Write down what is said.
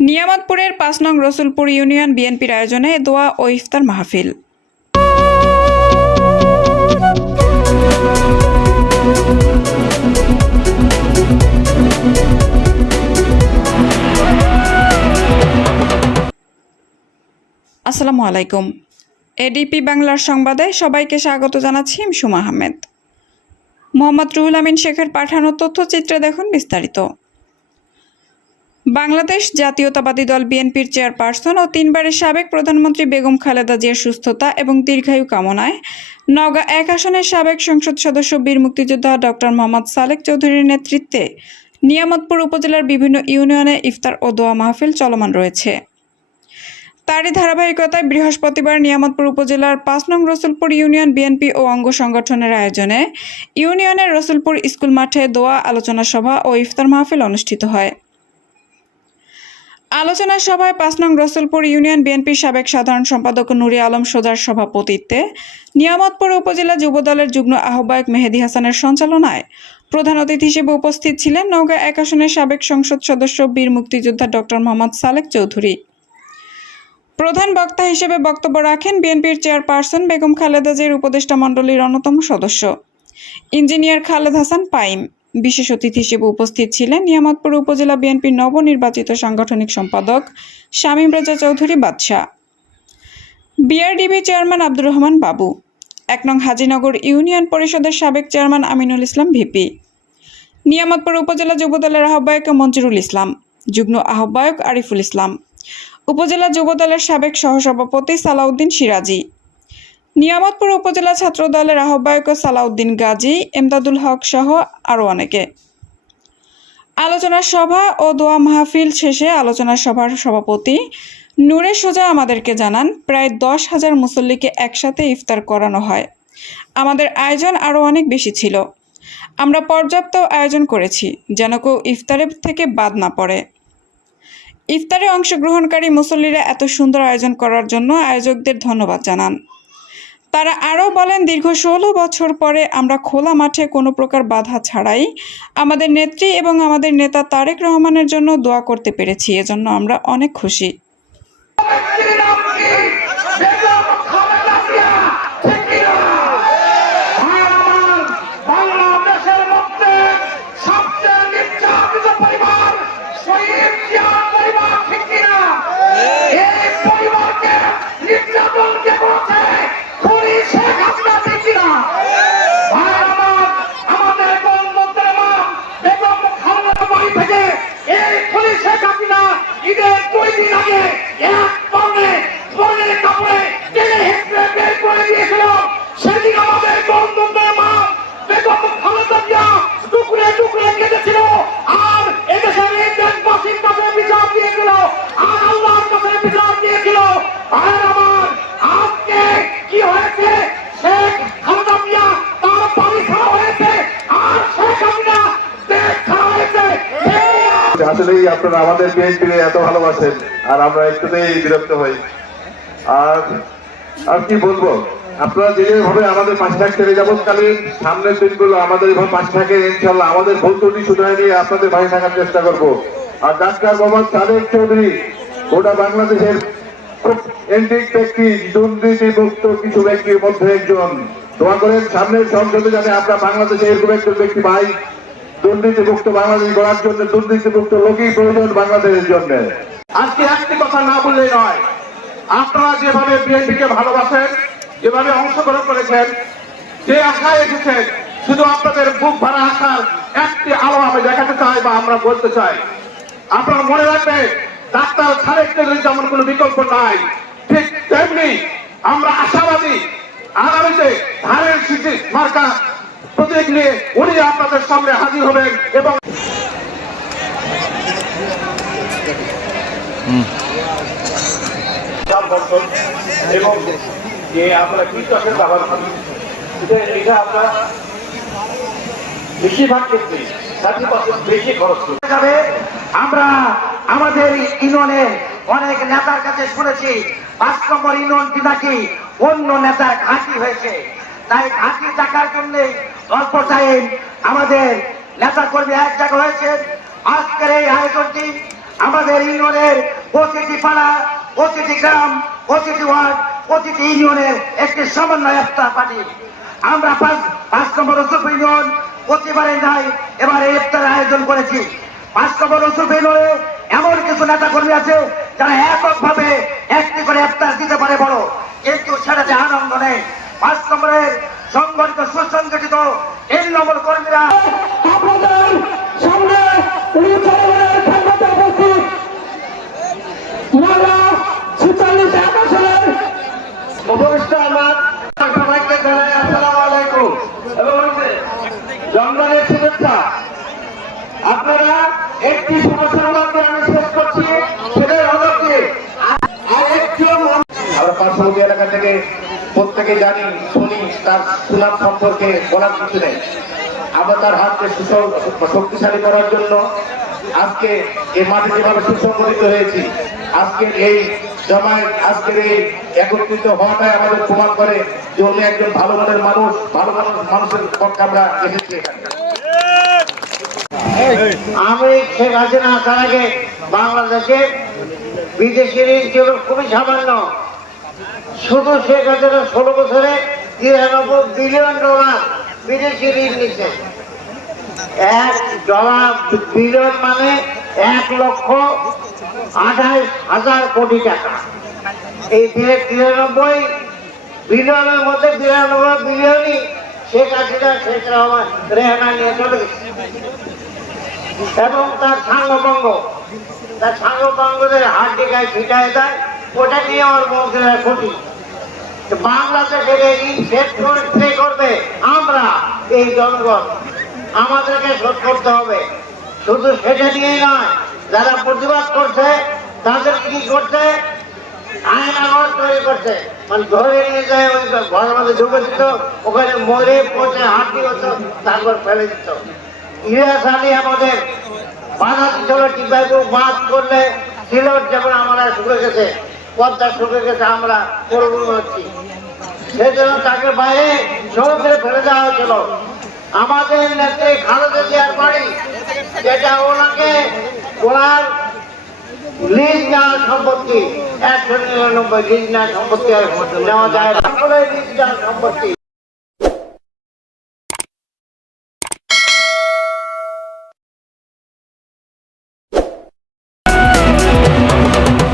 নিয়ামতপুরের পাঁচ নং রসুলপুর ইউনিয়ন বিএনপির আয়োজনে দোয়া ও ইফতার মাহফিল। আসসালামু আলাইকুম। এডিপি বাংলার সংবাদে সবাইকে স্বাগত জানাচ্ছি আমি সুমা আহমেদ। মোহাম্মদ রুহুল আমিন শেখের পাঠানো তথ্যচিত্রে দেখুন বিস্তারিত। বাংলাদেশ জাতীয়তাবাদী দল বিএনপির চেয়ারপারসন ও তিনবারের সাবেক প্রধানমন্ত্রী বেগম খালেদা জিয়ার সুস্থতা এবং দীর্ঘায়ু কামনায় নওগাঁ এক আসনের সাবেক সংসদ সদস্য বীর মুক্তিযোদ্ধা ডক্টর মোহাম্মদ সালেক চৌধুরীর নেতৃত্বে নিয়ামতপুর উপজেলার বিভিন্ন ইউনিয়নে ইফতার ও দোয়া মাহফিল চলমান রয়েছে। তারই ধারাবাহিকতায় বৃহস্পতিবার নিয়ামতপুর উপজেলার পাঁচ নং রসুলপুর ইউনিয়ন বিএনপি ও অঙ্গ সংগঠনের আয়োজনে ইউনিয়নের রসুলপুর স্কুল মাঠে দোয়া, আলোচনা সভা ও ইফতার মাহফিল অনুষ্ঠিত হয়। আলোচনা সভায় পাঁচ নং রসুলপুর ইউনিয়ন বিএনপির সাবেক সাধারণ সম্পাদক নুরি আলম সোজার সভাপতিত্বে নিয়ামতপুর উপজেলা যুবদলের যুগ্ম আহ্বায়ক মেহেদি হাসানের সঞ্চালনায় প্রধান অতিথি হিসেবে উপস্থিত ছিলেন নওগাঁ এক আসনের সাবেক সংসদ সদস্য বীর মুক্তিযোদ্ধা ডক্টর মোহাম্মদ সালেক চৌধুরী। প্রধান বক্তা হিসেবে বক্তব্য রাখেন বিএনপির চেয়ারপারসন বেগম খালেদা জিয়ার উপদেষ্টা মণ্ডলীর অন্যতম সদস্য। ইঞ্জিনিয়ার খালেদ হাসান পাইম। বিশেষ অতিথি হিসেবে উপস্থিত ছিলেন নিয়ামতপুর উপজেলা বিএনপির নবনির্বাচিত সাংগঠনিক সম্পাদক শামীম রাজা চৌধুরী বাদশাহ, বিআরডিবি চেয়ারম্যান আব্দুর রহমান বাবু, এক নং হাজিনগর ইউনিয়ন পরিষদের সাবেক চেয়ারম্যান আমিনুল ইসলাম ভিপি, নিয়ামতপুর উপজেলা যুবদলের আহ্বায়ক মঞ্জুরুল ইসলাম, যুগ্ম আহ্বায়ক আরিফুল ইসলাম, উপজেলা যুবদলের সাবেক সহসভাপতি সালাউদ্দিন সিরাজি নিয়ামতপুর উপজেলা ছাত্র দলের আহ্বায়ক সালাউদ্দিন গাজী, এমদাদুল হক সহ আরও অনেকে। আলোচনা সভা ও দোয়া মাহফিল শেষে আলোচনা সভার সভাপতি নূরে সোজা আমাদেরকে জানান, প্রায় দশ হাজার মুসল্লিকে একসাথে ইফতার করানো হয়। আমাদের আয়োজন আরও অনেক বেশি ছিল। আমরা পর্যাপ্ত আয়োজন করেছি, যেন কেউ ইফতারের থেকে বাদ না পড়ে। ইফতারে অংশগ্রহণকারী মুসল্লিরা এত সুন্দর আয়োজন করার জন্য আয়োজকদের ধন্যবাদ জানান। তারা আরও বলেন, দীর্ঘ ষোলো বছর পরে আমরা খোলা মাঠে কোনো প্রকার বাধা ছাড়াই আমাদের নেত্রী এবং আমাদের নেতা তারেক রহমানের জন্য দোয়া করতে পেরেছি। এজন্য আমরা অনেক খুশি। আসলেই আপনারা আমাদের বিএনপি এত ভালোবাসেন, আর আমরা একটুতেই বিরক্ত হই। আর আর কি বলব? আপনারা যেভাবে আমাদের পাশে থাকতে যাবৎকালীন সামনের দিনগুলো আমাদের এভাবে পাশে থাকে ইনশাল্লাহ আমাদের ভুল ত্রুটি শুধরাই নিয়ে আপনাদের পাশে থাকার চেষ্টা করব। আর ডাক্তার মোহাম্মদ সাদেক চৌধুরী, গোটা বাংলাদেশের খুব এন্টিক ব্যক্তি দুর্নীতি মুক্ত কিছু ব্যক্তির মধ্যে একজন। দোয়া করেন সামনের সংসদে যাতে আমরা বাংলাদেশে এরকম একজন ব্যক্তি পাই। দুর্নীতি মুক্ত বাংলাদেশ গড়ার জন্য দুর্নীতি মুক্ত লোকই প্রয়োজন বাংলাদেশের জন্য। আজকে একটি কথা না বললেই নয়, আপনারা যেভাবে বিএনপিকে ভালোবাসেন, যেভাবে অংশগ্রহণ করেছেন, যে আশায় এসেছেন, শুধু আপনাদের বুক ভরা আশার একটি আলো আমি দেখাতে চাই বা আমরা বলতে চাই। আপনারা মনে রাখবেন, ডাক্তার খালেক যেমন কোনো বিকল্প নাই, ঠিক তেমনি আমরা আশাবাদী আগামীতে ধানের স্মৃতি মার্কা প্রতীক নিয়ে উনি আপনাদের সামনে হাজির হবেন এবং আমরা আমাদের ইউনিয়নের অনেক নেতার কাছে শুনেছি, পাঁচ নম্বর ইউনিয়নটি নাকি অন্য নেতার ঘাঁটি হয়েছে। তাই ঘাঁটি থাকার জন্য অল্প টাইম আমাদের নেতা কর্মী এক জায়গা হয়েছে আজকের এই আয়োজনটি আমাদের ইউনিয়নের প্রতিটি পাড়া, প্রতিটি গ্রাম, প্রতিটি ওয়ার্ড, প্রতিটি ইউনিয়নের একটি সমন্বয় ইফতার পার্টি। আমরা পাঁচ পাঁচ নম্বর রসুফ ইউনিয়ন প্রতিবারে নাই, এবারে ইফতারের আয়োজন করেছি। পাঁচ নম্বর রসুফ ইউনিয়নে এমন কিছু নেতা কর্মী আছে যারা এককভাবে একটি করে ইফতার দিতে পারে বড় কিন্তু সেটাতে আনন্দ নেই। তিন কর্মীরা। আপনাদের সামনে উচ্চারণের খেলতে উপস্থিত। মালা ছিচল্লিশ আকাশের উপবিষ্ট আমার সবাইকে জানাই আসসালামু আলাইকুম। এবং জন্মানের শুভেচ্ছা। আপনারা একটি সমস্যার মধ্যে আমি শেষ করছি সেটাই হলো কি আরেকজন আমরা পার্শ্ববর্তী এলাকা থেকে প্রত্যেকে জানি, শুনি, তার সুনাম সম্পর্কে বলার কিছু নেই। আমরা তার হাতকে শক্তিশালী করার জন্য আজকে এই মাঠে যেভাবে সুসংগঠিত হয়েছি আজকের এই জমায়েত আজকের এই একত্রিত হওয়াটাই আমাদের প্রমাণ করে যে উনি একজন ভালো মনের মানুষ, ভালো মানুষের পক্ষে আমরা এসেছি এখানে। আমি শেখ হাসিনা আসার আগে বাংলাদেশে বিদেশি ঋণ খুবই সামান্য। শুধু শেখ হাসিনা ষোলো বছরে তিরানব্বই বিলিয়ন ডলার বিদেশি ঋণ নিচ্ছে। এক ডলার বিলিয়ন মানে এক লক্ষ আঠাশ হাজার কোটি টাকা। এই তিরা- তিরানব্বই বিলিয়নের মধ্যে বিরানব্বই বিলিয়নই শেখ হাসিনা, শেখ রহমান রেহানা নিয়ে চলে এবং তার সাঙ্গভঙ্গ তার সাঙ্গভঙ্গদের হাত ডিগায় ছিটায় দেয়, ওটা নিয়ে আমার মন্ত্রীরা ক্ষতি। বাংলাদেশের এই করে- করবে আমরা, এই জনগণ। আমাদেরকে শোধ করতে হবে। শুধু সেটা নিয়েই নয়, যারা প্রতিবাদ করছে তাদের কি করছে? আইন তৈরি করছে। মানে ধরে নিয়ে যায় ওই ঘরের মধ্যে ঢুকে দিত, ওখানে মরে পচে হাঁটি হতো, তারপর ফেলে দিত। আমাদের বাধা দিচ্ছিল টিপাইপুর বাদ করলে সিলট যেমন আমরা শুকে গেছে পদ্মা শুকে গেছে, আমরা মরুভূমি হচ্ছি সেজন্য তাকে বাইরে সমুদ্রে ফেলে দেওয়া হয়েছিল। আমাদের নেত্রী খালেদা জিয়ার বাড়ি, যেটা ওনাকে ওনার লিজ সম্পত্তি, একশো নিরানব্বই লিজ নেওয়ার সম্পত্তি নেওয়া যায় না। লিজ সম্পত্তি।